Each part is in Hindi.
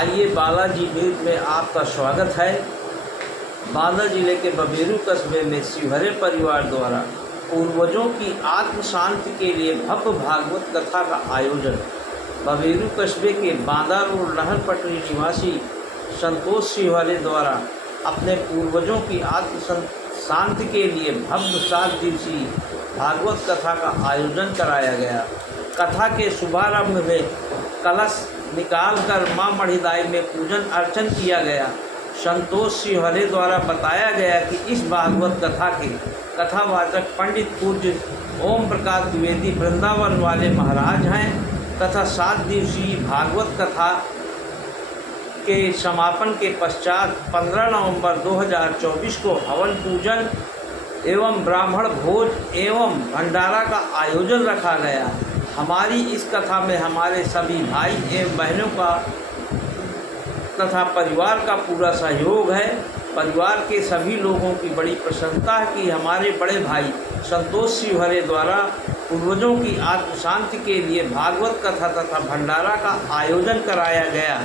आइए बालाजी न्यूज़ में आपका स्वागत है। बांदा जिले के बबेरू कस्बे में शिवहरे परिवार द्वारा पूर्वजों की आत्म शांति के लिए भव्य भागवत कथा का आयोजन। बबेरू कस्बे के बांदा रोड नहर पटरी निवासी संतोष शिवहरे द्वारा अपने पूर्वजों की आत्म शांति के लिए भव्य 7 दिवसीय भागवत कथा का आयोजन कराया गया। कथा के शुभारंभ में कलश निकालकर मां मढ़ीदाई में पूजन अर्चन किया गया। संतोष शिवहरे द्वारा बताया गया कि इस भागवत कथा के कथावाचक पंडित पूज्य ओम प्रकाश द्विवेदी वृंदावन वाले महाराज हैं तथा 7 दिवसीय भागवत कथा के समापन के पश्चात 15 नवंबर 2024 को हवन पूजन एवं ब्राह्मण भोज एवं भंडारा का आयोजन रखा गया। हमारी इस कथा में हमारे सभी भाई एवं बहनों का तथा परिवार का पूरा सहयोग है। परिवार के सभी लोगों की बड़ी प्रसन्नता है कि हमारे बड़े भाई संतोष शिवहरे द्वारा पूर्वजों की आत्म शांति के लिए भागवत कथा तथा भंडारा का आयोजन कराया गया।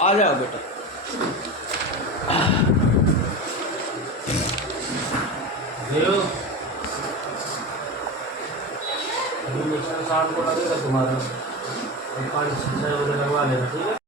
आ जाओ बेटा। साथ को लगेगा तुम्हारा पानी सिंचाई वगैरह लगवा लेना, ठीक है।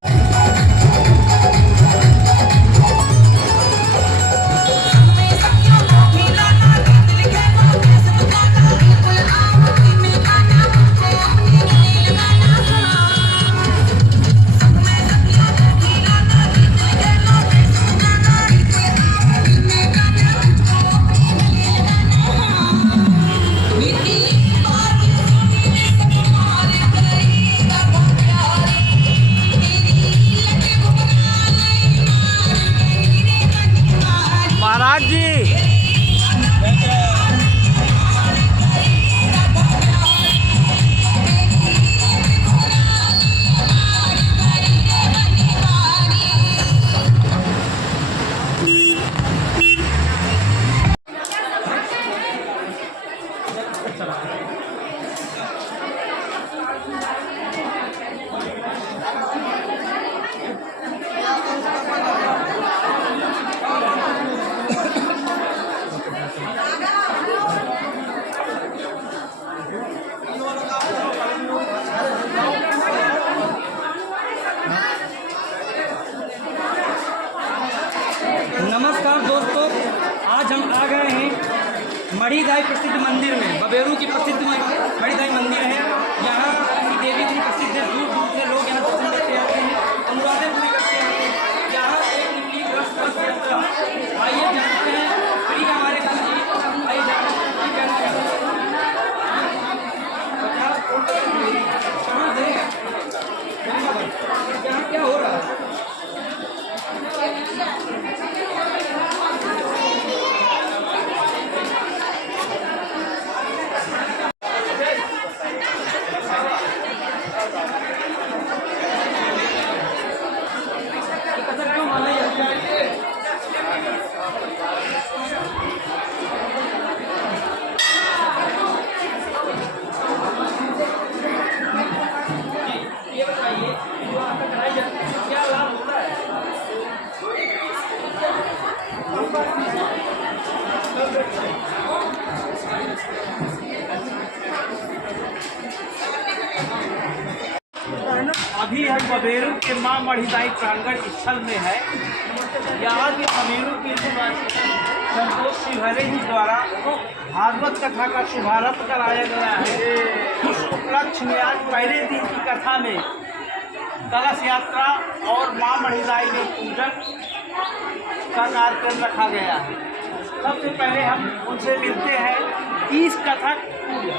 महाराज जी नमस्कार दोस्तों, आज हम आ गए हैं मढ़ीदाई प्रसिद्ध मंदिर में। बबेरू की प्रसिद्ध मढ़ीदाई मंदिर है। यहाँ की देवी भी प्रसिद्ध है। दूर दूर से लोग यहाँ दर्शन करते आते हैं और मुरादें पूरी करते हैं। यहाँ एक निकली रथ यात्रा। आइए जानते हैं श्री हमारे गुरु जी। आइए जानते हैं कहाँ से यहाँ क्या हो रहा है। अभी हम बबेरू के मां मढ़ीदाई प्रांगण स्थल में है। यहाँ के बबेरू के संतोष शिवहरे जी द्वारा भागवत कथा का शुभारंभ कराया गया है। उस उपलक्ष्य में आज पहले दिन की कथा में कलश यात्रा और मां मढ़ीदाई में पूजन का कार्यक्रम रखा गया है। सबसे पहले हम उनसे मिलते हैं कि इस कथा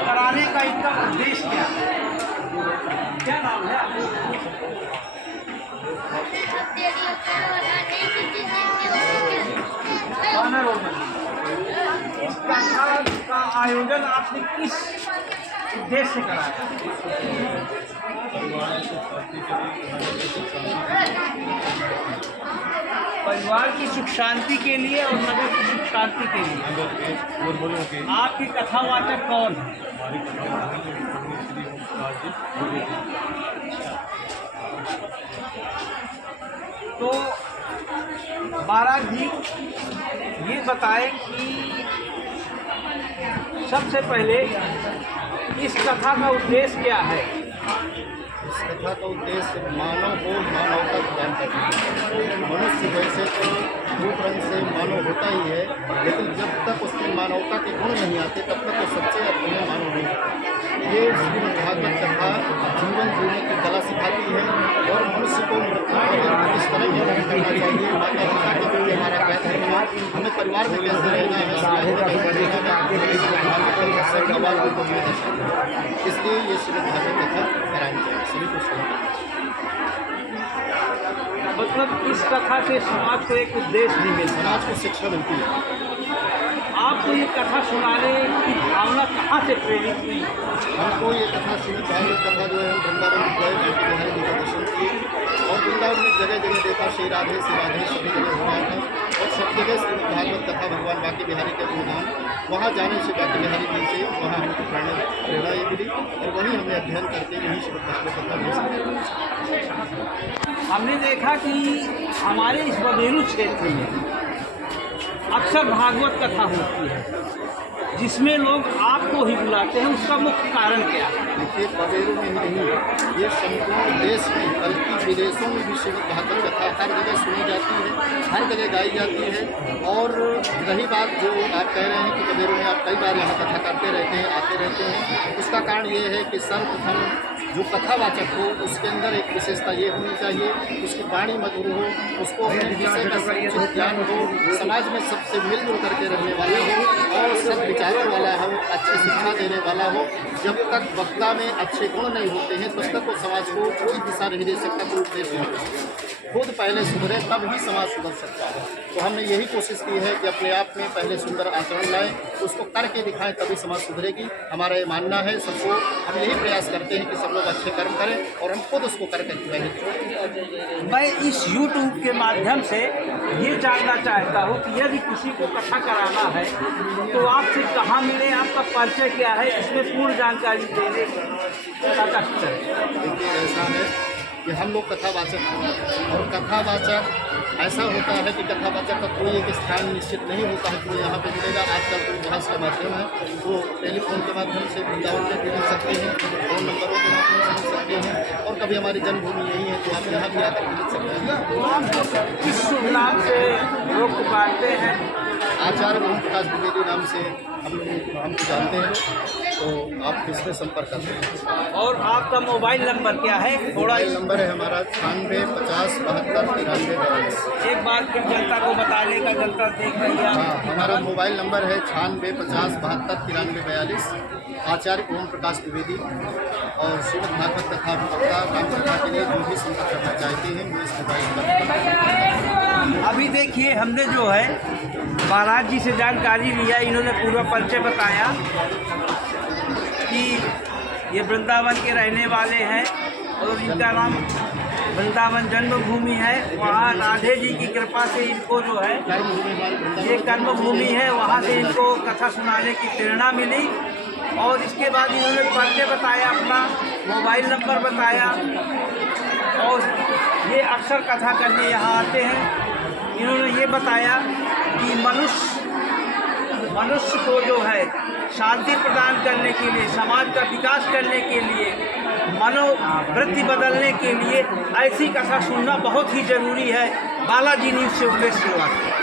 कराने का इनका उद्देश्य क्या है। क्या नाम है? इस कथा का आयोजन आपने किस उद्देश्य से कराया? परिवार परिवार की सुख शांति के लिए और नगर की सुख शांति के लिए आपकी कथावाचक कौन है? तो महाराज जी ये बताएं कि सबसे पहले इस कथा का उद्देश्य क्या है? इस कथा का उद्देश्य मानव को मानवता प्रदान करना है। मनुष्य वैसे तो रूप रंग से मानव होता ही है, लेकिन जब तक उसमें मानवता के गुण नहीं आते तब तक वो सच्चे अर्थ में मानव नहीं होता। ये श्रीमद् भागवत कथा जीवन जीने की कला सिखाती है और मनुष्य को मृत्यु पर किस तरह ग्रहण करना चाहिए, माता पिता के प्रति हमारा क्या धर्म है, हमें परिवार में कैसे रहना है, समाज में कैसे रहना है, इसलिए ये श्रीमद् भागवत कथा करानी चाहिए सभी को सुनना। मतलब इस कथा से समाज को एक उद्देश्य भी मिलता है, समाज को शिक्षा मिलती है। आपको ये कथा सुनाने की भावना कहाँ से प्रेरित हुई? हमको ये कथा श्रीमद् भागवत कथा जो है हम वृंदावन गए, बांके बिहारी जी का दर्शन किए और वृंदावन में जगह जगह देखा श्री राधे सभी जगह हो रहा था और सब जगह श्रीमद् भागवत कथा भगवान बांके बिहारी के गुणगान, वहाँ जाने से बांके बिहारी जी से वहाँ हमको प्रेरणा ये मिली और वहीं हमने अध्ययन करके यही श्रीमद् भागवत कथा भेज। हमने देखा कि हमारे इस बबेरू क्षेत्र में अक्सर भागवत कथा होती है जिसमें लोग आपको ही बुलाते हैं, उसका मुख्य कारण क्या है? देखिए बबेरू में ही नहीं, ये संपूर्ण देश में बल्कि विदेशों में भी श्रीमद् भागवत कथा हर जगह सुनी जाती है, हर जगह गाई जाती है। और रही बात जो आप कह रहे हैं कि बबेरू में आप कई बार यहाँ कथा करते रहते हैं, आते रहते हैं, उसका कारण ये है कि सर्वप्रथम जो कथावाचक हो उसके अंदर एक विशेषता ये होनी चाहिए, उसकी वाणी मधुर हो, उसको अपने विषय का समुचित ज्ञान हो, समाज में सबसे मिलजुल करके रहने वाला हो और सब विचारों वाला हो, अच्छी शिक्षा देने वाला हो। जब तक वक्ता में अच्छे गुण नहीं होते हैं तब तक वो समाज को कोई दिशा नहीं दे सकता, कोई उपदेश नहीं दे सकता। खुद पहले सुधरे तब ही समाज सुधर सकता है। तो हमने यही कोशिश की है कि अपने आप में पहले सुंदर आचरण लाएं, उसको करके दिखाएं, तभी समाज सुधरेगी। हमारा ये मानना है, सबको हम यही प्रयास करते हैं कि सब लोग अच्छे कर्म करें और हम खुद उसको करके दिखाएंगे। मैं इस YouTube के माध्यम से ये जानना चाहता हूँ कि यदि किसी को कथा कराना है तो आपसे कहाँ मिले, आपका परिचय क्या है, इसमें पूर्ण जानकारी देने का कष्ट है। देखिए ऐसा है कि हम लोग कथावाचक हैं और कथावाचक ऐसा होता है कि कथावाचक का कोई एक स्थान निश्चित नहीं होता है, कोई यहाँ पे मिलेगा। आजकल तो इतिहास का माध्यम है, तो टेलीफोन के माध्यम से वृंदावन पे भी मिल सकते हैं, फ़ोन नंबरों के माध्यम से मिल सकते हैं और कभी हमारी जन्मभूमि यही है तो आप यहाँ भी आकर मिल सकते हैं। किस शुभ नाम से लोग पुकारते हैं? आचार्य ओम प्रकाश द्विवेदी नाम से हम जानते हैं, तो आप किसमें संपर्क कर सकते हैं। और आपका मोबाइल नंबर क्या है? थोड़ा मोबाइल नंबर है हमारा 96 50 72 93 42। एक बार फिर जनता को बताने का, जनता देख रही है। हाँ, हमारा मोबाइल नंबर है 96 50 72 93 42। आचार्य ओम प्रकाश द्विवेदी। और श्रीमद् भागवत कथा राम कथा के लिए जो भी संपर्क करना चाहते हैं वो इस मोबाइल नंबर। अभी देखिए हमने जो है महाराज जी से जानकारी लिया, इन्होंने पूरा परिचय बताया कि ये वृंदावन के रहने वाले हैं और इनका नाम वृंदावन जन्मभूमि है। वहाँ राधे जी की कृपा से इनको जो है ये कर्मभूमि है, वहाँ से इनको कथा सुनाने की प्रेरणा मिली। और इसके बाद इन्होंने परिचय बताया, अपना मोबाइल नंबर बताया और ये अक्सर कथा करने यहाँ आते हैं। इन्होंने ये बताया कि मनुष्य को जो है शांति प्रदान करने के लिए, समाज का विकास करने के लिए, मनोवृत्ति बदलने के लिए ऐसी कथा सुनना बहुत ही ज़रूरी है। बालाजी न्यूज़ से उपदेश शुरुआत।